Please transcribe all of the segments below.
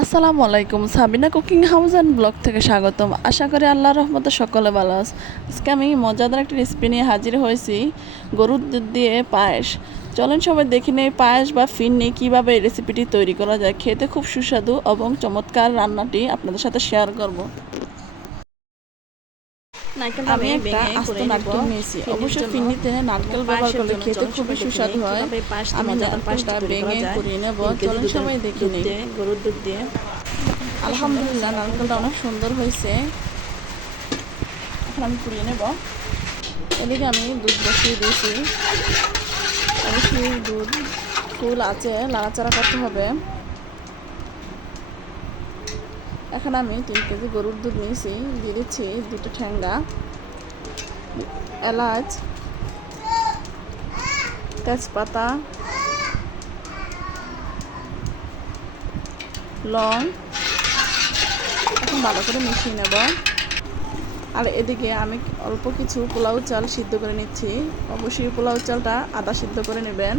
আসসালামু আলাইকুম, Sabina cooking house and blog থেকে স্বাগতম। আশা করি আল্লাহর রহমতে সকলে ভালো আছে। আজকে আমি মজাদার একটা রেসিপি নিয়ে হাজির হয়েছি, গরুর দুধ দিয়ে পায়েস। চলেন সবাই দেখে নেই পায়েস বা ফিরনি কীভাবে এই রেসিপিটি তৈরি করা যায়। খেতে খুব সুস্বাদু এবং চমৎকার রান্নাটি আপনাদের সাথে শেয়ার করব। আমি একটা আস্ত নারকেল নিয়েছি। অবশ্যই ফিরনিতে নারকেল ব্যবহার করলে খেতে খুবই সুস্বাদু হয়। আমি নারকেলটা ভেঙে কুড়িয়ে নেব। চলেন সবাই দেখে নেই। গরুর দুধ দিয়ে আলহামদুলিল্লাহ নারকেলটা অনেক সুন্দর হয়েছে। এখন আমি কুড়িয়ে নেব। এদিকে আমি দুধ বসিয়ে দিয়েছি। অবশ্যই দুধ ফুল আছে, নাড়াচাড়া করতে হবে। এখন আমি 3 কেজি গরুর দুধ নিয়েছি, দিয়ে দিচ্ছি 2টা ঠ্যাঙ্গা, এলাচ, তেজপাতা, লং। এখন ভালো করে মিশিয়ে নেব। আর এদিকে আমি অল্প কিছু পোলাও চাল সিদ্ধ করে নিচ্ছি। অবশ্যই পোলাও চালটা আদা সিদ্ধ করে নেবেন।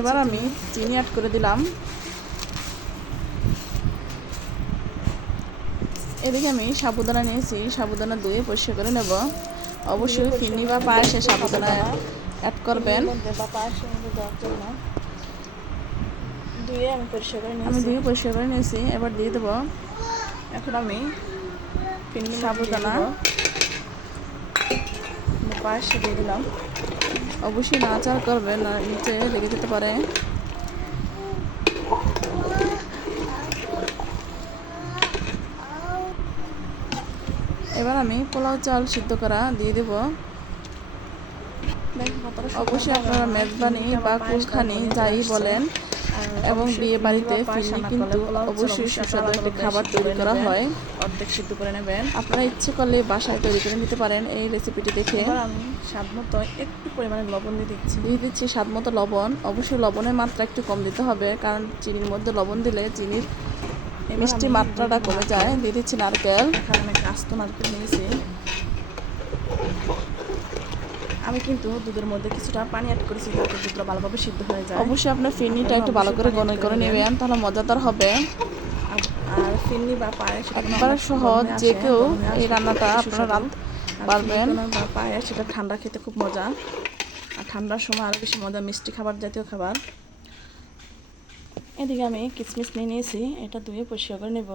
এবার আমি চিনি অ্যাড করে দিলাম। এদিকে আমি সাবুদানা নিয়েছি, সাবুদানা ধুয়ে পরিষ্কার করে নেব। অবশ্যই ফিরনি বা পায়েসে সাবুদানা অ্যাড করবেন। আমি ধুয়ে পরিষ্কার করে নিয়েছি, এবার দিয়ে দেবো। এখন আমি ফিরনি সাবুদানা পায়েসে দিয়ে দিলাম। অবশ্যই নাড়াচাড়া করবেন, না নিচে লেগে যেতে পারে। এবার আমি পোলাও চাল সিদ্ধ করা দিয়ে দেব। অবশ্যই আপনারা মেজবানি বা কুলখানি যাই বলেন, এবং বিয়ে বাড়িতে ফিরনি কিন্তু অবশ্যই সুস্বাদু একটি খাবার তৈরি করা হয়। অর্ধেক সিদ্ধ করে নেবেন। আপনারা ইচ্ছে করলে বাসায় তৈরি করে নিতে পারেন এই রেসিপিটি দেখে। আমি স্বাদ মতো একটু পরিমাণে লবণ দিয়ে দিচ্ছি স্বাদ মতো লবণ। অবশ্যই লবণের মাত্রা একটু কম দিতে হবে, কারণ চিনির মধ্যে লবণ দিলে চিনির মিষ্টি মাত্রাটা কমে যায়। দিয়ে দিচ্ছি নারকেল। এখানে আমি একটা আস্ত নারকেল নিয়েছি। আমি কিন্তু দুধের মধ্যে কিছুটা পানি অ্যাড করেছি যাতে দুধটা ভালোভাবে সিদ্ধ হয়ে যায়। অবশ্যই আপনার ফিরনিটা একটু ভালো করে ঘন করে নেবেন, তাহলে মজাদার হবে। আর ফিরনি বা পায়েস একবার সহজ, যে কেউ এই রান্নাটা আপনারা রাঁধতে পারবেন। বা পায়েস সেটা ঠান্ডা খেতে খুব মজা, আর ঠান্ডার সময় আরও বেশি মজা, মিষ্টি খাবার জাতীয় খাবার। এদিকে আমি কিশমিশ নিয়ে নিয়েছি, এটা ধুয়ে পরিষ্কার করে নেব।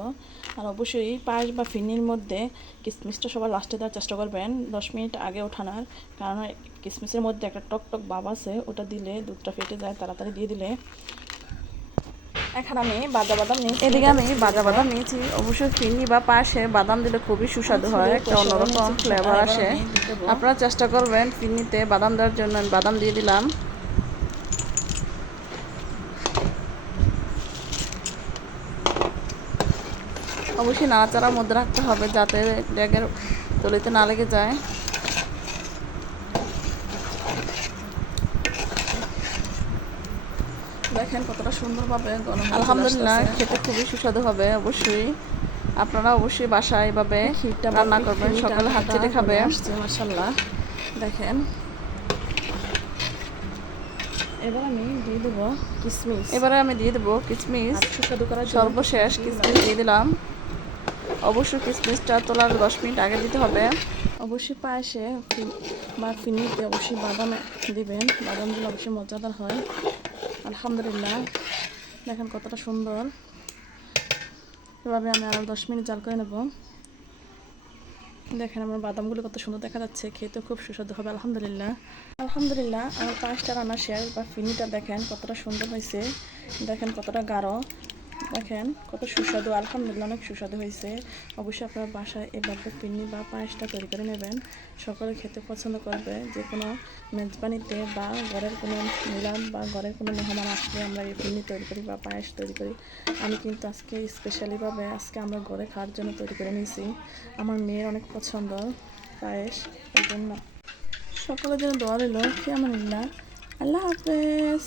আর অবশ্যই পায়েস বা ফিরনির মধ্যে কিশমিশটা সবার লাস্টে দেওয়ার চেষ্টা করবেন, 10 মিনিট আগে ওঠানোর। কারণ কিশমিশের মধ্যে একটা টক টক ভাব আছে, ওটা দিলে দুধটা ফেটে যায় তাড়াতাড়ি দিয়ে দিলে। এখন আমি বাদা বাদাম নিয়েছি। এদিকে আমি বাদা বাদাম নিয়েছি। অবশ্যই ফিরনি বা পায়েসে বাদাম দিলে খুবই সুস্বাদু হয়, একটা অন্যরকম ফ্লেভার আসে। আপনারা চেষ্টা করবেন ফিরনিতে বাদাম দেওয়ার জন্য। বাদাম দিয়ে দিলাম। অবশ্যই নাড়াচাড়ার মধ্যে রাখতে হবে যাতে ডেগের তলিতে না লেগে যায়। দেখেন কতটা সুন্দরভাবে আলহামদুলিল্লাহ খেতে খুবই সুস্বাদু হবে। অবশ্যই আপনারা অবশ্যই বাসায় এভাবে রান্না করবেন, সকালে হাত চেটে খাবেন। মাশাআল্লাহ দেখেন। এবার আমি দিয়ে দেবো কিশমিশ। সুস্বাদু করার সর্বশেষ কিশমিশ দিয়ে দিলাম। অবশ্যই কিশমিশটা তোলার 10 মিনিট আগে দিতে হবে। অবশ্যই পায়েসে বা ফিরনিতে অবশ্যই বাদাম দিবেন, বাদাম দিলে অবশ্যই মজাদার হয়। আলহামদুলিল্লাহ দেখেন কতটা সুন্দর। এভাবে আমি আরও 10 মিনিট জাল করে নেব। দেখেন আমার বাদামগুলো কত সুন্দর দেখা যাচ্ছে, খেতে খুব সুস্বাদু হবে। আলহামদুলিল্লাহ আমার পায়েসটা রান্না শেষ। বা ফিরনিটা দেখেন কতটা সুন্দর হয়েছে, দেখেন কতটা গাঢ়, দেখেন কত সুস্বাদু। আলহামদুলিল্লাহ অনেক সুস্বাদু হয়েছে। অবশ্যই আপনার বাসায় এভাবে ফিরনি বা পায়েসটা তৈরি করে নেবেন, সকলে খেতে পছন্দ করবে। যে কোনো মেজবানিতে বা ঘরের কোনো মিলাদ বা ঘরের কোনো মেহমান আসলে আমরা এই ফিরনি তৈরি করি বা পায়েস তৈরি করি। আমি কিন্তু আজকে স্পেশালিভাবে আমরা ঘরে খাওয়ার জন্য তৈরি করে নিয়েছি। আমার মেয়ের অনেক পছন্দ পায়েস, এই জন্য সকলের জন্য দোয়া রইল। ফি আমানিল্লাহ। আল্লাহ হাফেজ।